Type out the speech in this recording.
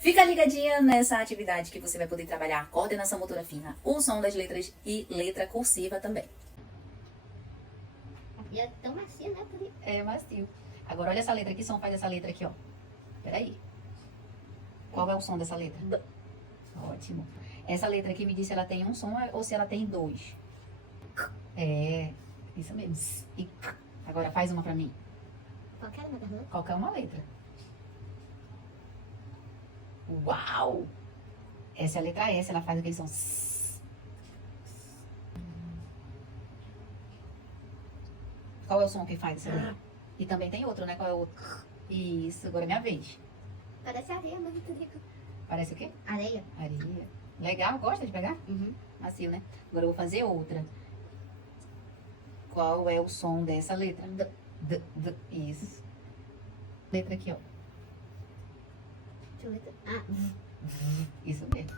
Fica ligadinha nessa atividade que você vai poder trabalhar coordenação motora fina, o som das letras e letra cursiva também. E é tão macio, né? É macio. Agora olha essa letra, que som faz essa letra aqui, ó. Peraí. Qual é o som dessa letra? B. Ótimo. Essa letra aqui me diz se ela tem um som ou se ela tem dois. É, isso mesmo. E agora faz uma pra mim. Qualquer uma das duas. Qualquer uma letra. Uau! Essa é a letra S, ela faz aquele som. Qual é o som que faz essa letra? E também tem outro, né? Qual é o outro? Isso, agora é minha vez. Parece areia, mas não digo. Parece o quê? Areia. Areia. Legal, gosta de pegar? Uhum. Macio, né? Agora eu vou fazer outra. Qual é o som dessa letra? D. Isso. Letra aqui, ó. Deixa eu ver. Ah, Isso mesmo.